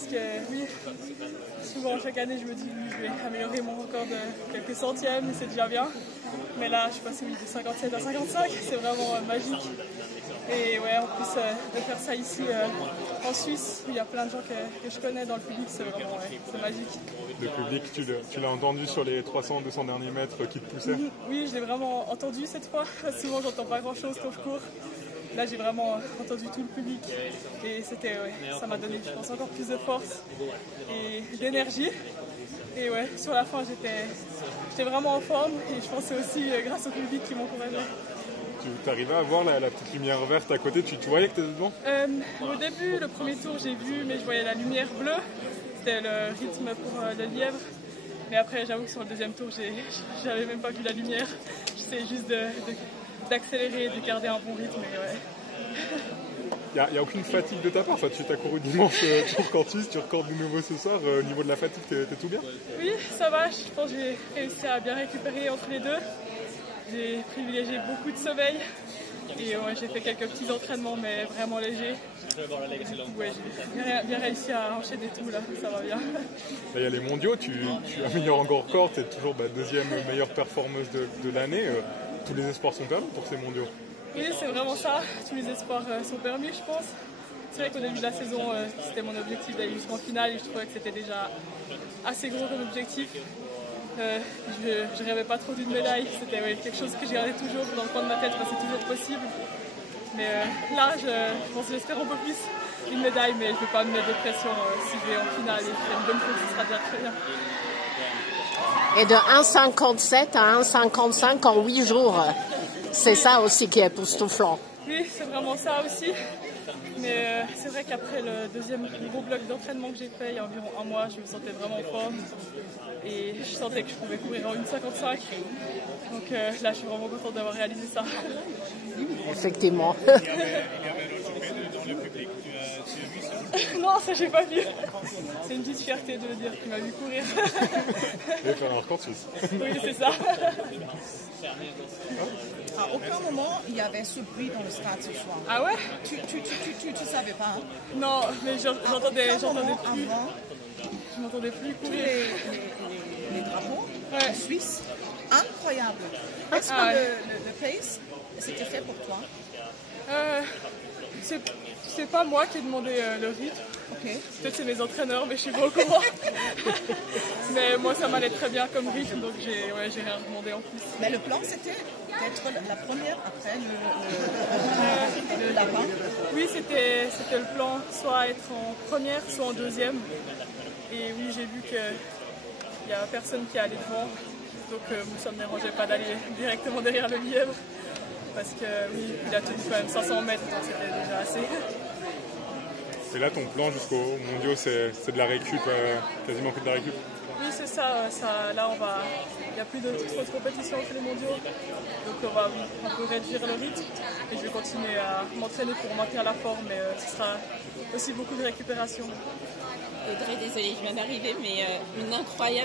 Parce que oui, souvent chaque année je me dis oui, je vais améliorer mon record de quelques centièmes, c'est déjà bien. Mais là je suis passée de 57 à 55, c'est vraiment magique. Et ouais, en plus de faire ça ici en Suisse, où il y a plein de gens que je connais dans le public, c'est vraiment c'est magique. Le public, tu l'as entendu sur les 300-200 derniers mètres qui te poussaient? Oui, je l'ai vraiment entendu cette fois. Souvent j'entends pas grand chose quand je cours. Là j'ai vraiment entendu tout le public et c'était, ça m'a donné je pense encore plus de force et d'énergie. Et ouais, sur la fin j'étais vraiment en forme et je pense que c'est aussi grâce au public qui m'encourageait. Tu arrivais à voir la petite lumière verte à côté, tu voyais que tu étais devant? Au début, le premier tour j'ai vu, mais je voyais la lumière bleue, c'était le rythme pour le lièvre. Mais après j'avoue que sur le deuxième tour j'avais même pas vu la lumière, j'essayais juste d'accélérer et de garder un bon rythme. Il n'y a aucune fatigue de ta part, enfin, tu t'as couru dimanche, tu recordes Suisse, tu recordes de nouveau ce soir, au niveau de la fatigue, t'es tout bien? Oui, ça va, je pense que j'ai réussi à bien récupérer entre les deux. J'ai privilégié beaucoup de sommeil et j'ai fait quelques petits entraînements mais vraiment légers. Ouais, j'ai bien réussi à enchaîner tout là, ça va bien. Là il y a les mondiaux, tu améliores encore record, tu es toujours deuxième meilleure performeuse de l'année. Tous les espoirs sont permis pour ces mondiaux? Oui, c'est vraiment ça, tous les espoirs sont permis je pense. C'est vrai qu'au début de la saison, c'était mon objectif d'aller jusqu'en finale et je trouvais que c'était déjà assez gros comme objectif. Je rêvais pas trop d'une médaille, c'était quelque chose que j'ai gardé toujours dans le coin de ma tête, c'est toujours possible. Mais là, je pense que j'espère un peu plus une médaille, mais je ne vais pas me mettre de pression si je vais en finale et je fais une bonne course, ce sera déjà très bien. Et de 1,57 à 1,55 en 8 jours, c'est ça aussi qui est époustouflant. Oui, c'est vraiment ça aussi. Mais c'est vrai qu'après le deuxième gros bloc d'entraînement que j'ai fait il y a environ un mois, je me sentais vraiment forte et je sentais que je pouvais courir en 1,55. Donc là, je suis vraiment contente d'avoir réalisé ça. Effectivement. Non, ça j'ai pas vu. C'est une petite fierté de le dire, tu m'as vu courir. Et faire un record suisse. Oui, c'est ça. À aucun moment il y avait ce bruit dans le stade ce soir. Ah ouais? Tu savais pas, hein? Non, mais j'entendais plus. Avant, Je m'entendais plus courir. les drapeaux en Suisse, incroyable. Est-ce que le pace, c'était fait pour toi? C'est pas moi qui ai demandé le rythme. Okay. Peut-être c'est mes entraîneurs, mais je suis pas au courant. Mais moi, ça m'allait très bien comme rythme, donc j'ai rien demandé en plus. Mais le plan, c'était d'être la première après le lapin? Oui, c'était le plan, soit être en première, soit en deuxième. Et oui, j'ai vu qu'il n'y a personne qui allait devant, donc ça ne me dérangeait pas d'aller directement derrière le lièvre. Parce que oui, il a tenu quand même 500 mètres, donc c'était déjà assez. Et là, ton plan jusqu'aux mondiaux, c'est de la récup, quasiment que de la récup? Oui, c'est ça. Là, il n'y a plus de trop de compétition entre les mondiaux. Donc, on va un peu réduire le rythme. Et je vais continuer à m'entraîner pour maintenir la forme. Mais ce sera aussi beaucoup de récupération. Audrey, désolée, je viens d'arriver, mais une incroyable